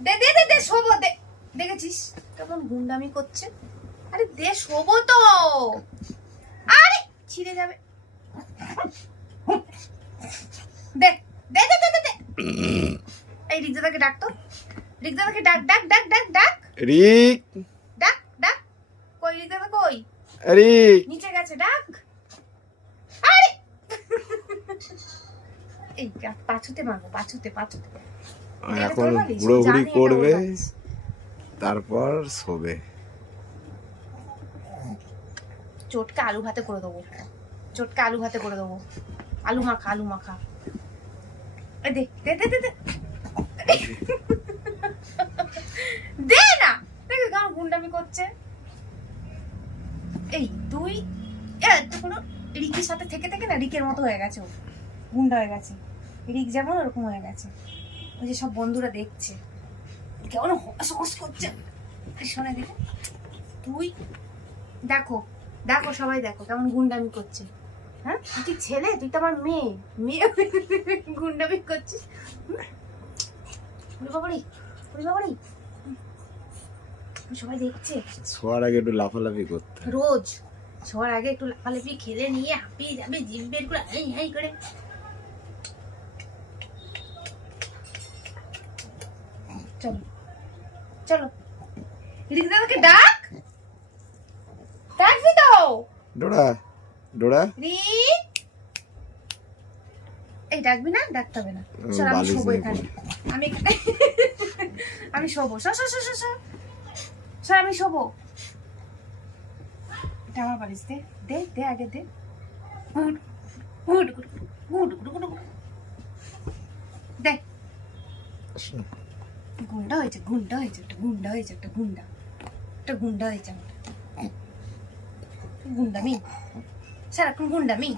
দে দে দে দে শোবো দে। দেখেছিস কেমন গুন্ডামি করছে? আরে দে শোবো তো। আরে ছিঁড়ে যাবে। দে দে দে দে দে দে। এই রিকদাদাকে ডাক তো। রিকদাদাকে ডাক ডাক ডাক ডাক ডাক। রিক। ডাক ডাক। কই রিকদাদা কই? নিচে গেছে ডাক। আরে। এই পাছুতে মাগো পাছুতে পাছুতে। এখন জানি এটা ওর করবে তারপর শোবে। চটকে আলু ভাতে করে দেবো। চটকে আলু ভাতে করে দেবো। আলু মাখা আলু মাখা। দে দে দে দে দে। দে না। দেখে কেমন গুন্ডামি করছে। এই তুই কোনো রিকের সাথে থেকে থেকে না রিকের মতো হয়ে গেছে ও। গুন্ডা হয়ে গেছে। রিক যেমন ওরকম হয়ে গেছে। ওই যে সব বন্ধুরা দেখছে। কেমন হস করছে। শোনে দেখে তুই দেখো দেখো সবাই দেখো কেমন গুন্ডামি করছে। হ্যাঁ? তুই ছেলে? তুই তো আমার মেয়ে। মেয়ে গুন্ডামি করছিস। বাবারে বাবারে। সবাই দেখছে। শোয়ার আগে একটু লাফালাফি করতে। রোজ শোয়ার আগে একটু লাফালাফি খেলে নিয়ে হাঁপিয়ে যাবে জিম বের করে হাই হাই করে। চলো। চলো। রিক দাদাকে ডাক। ডাকবি তো। ডোরা ডোরা। রিক এই ডাকবি না ডাকতে হবে না। চল আমি শোবো এখানে। আমি আমি শোবো। সর সর সর সর সর আমি শোবো। এটা আমার বালিশ দে দে দে আগে দে। গুড গুড গুড গুড গুড গুড গুড দে গুন্ডা হয়েছে গুন্ডা হয়েছে, একটা গুন্ডা হয়েছে, একটা গুন্ডা একটা গুন্ডা হয়েছে আমার। গুন্ডামি, সারাক্ষণ গুন্ডামি।